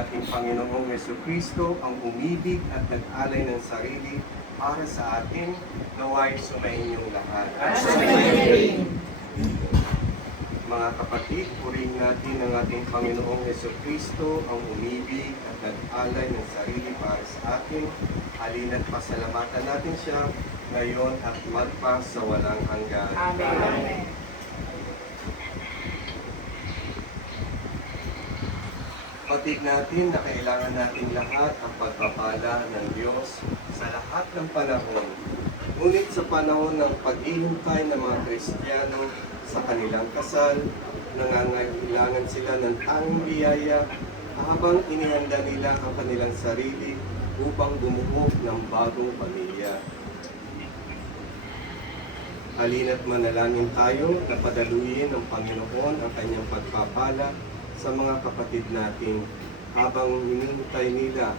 Ating Panginoong Jesucristo ang umibig at nag-alay ng sarili para sa atin, naway sumainyong lahat. Mga kapatid, purihin natin ang ating Panginoong Jesucristo ang umibig at nag-alay ng sarili para sa atin. Halina't pasalamatan natin siya ngayon at magpa sa walang hanggan. Amen. Patig natin na kailangan natin lahat ang pagpapala ng Diyos sa lahat ng panahon. Ngunit sa panahon ng paghihintay ng mga Kristiyano sa kanilang kasal, nangangailangan sila ng tanging biyaya habang inihanda nila ang kanilang sarili upang bumuo ng bagong pamilya. Halina't manalangin tayo na padaluyin ng Panginoon ang kanyang pagpapala sa mga kapatid natin habang hinihintay nila.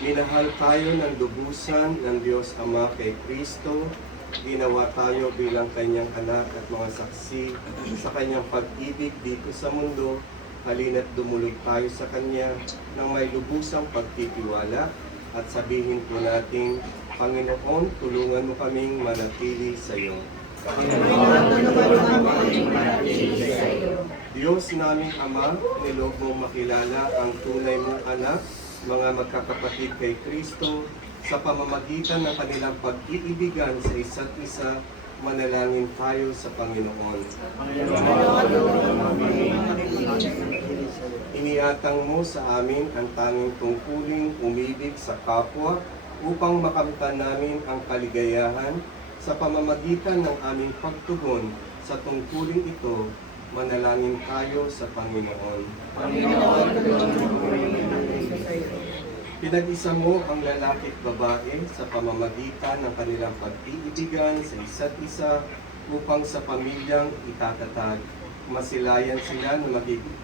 Minahal tayo ng lubusan ng Diyos Ama kay Kristo. Ginawa tayo bilang kanyang anak at mga saksi sa kanyang pag-ibig dito sa mundo. Halina't dumulog tayo sa Kanya ng may lubusang pagtitiwala at sabihin po natin, Panginoon, tulungan mo kaming manatili sa iyo. Diyos naming Ama, niloob mong makilala ang tunay mong anak, mga magkakapatid kay Kristo, sa pamamagitan ng kanilang pag-iibigan sa isa't isa. Manalangin tayo sa Panginoon. Iniatang mo sa amin ang tanging tungkuling umibig sa kapwa upang makamtan namin ang kaligayahan sa pamamagitan ng aming pagtugon sa tungkuling ito. Manalangin tayo sa Panginoon. Pinag-isa mo ang lalaki at babae sa pamamagitan ng kanilang pag-iibigan sa isa't isa upang sa pamilyang itatatag. Masilayan sila na magiging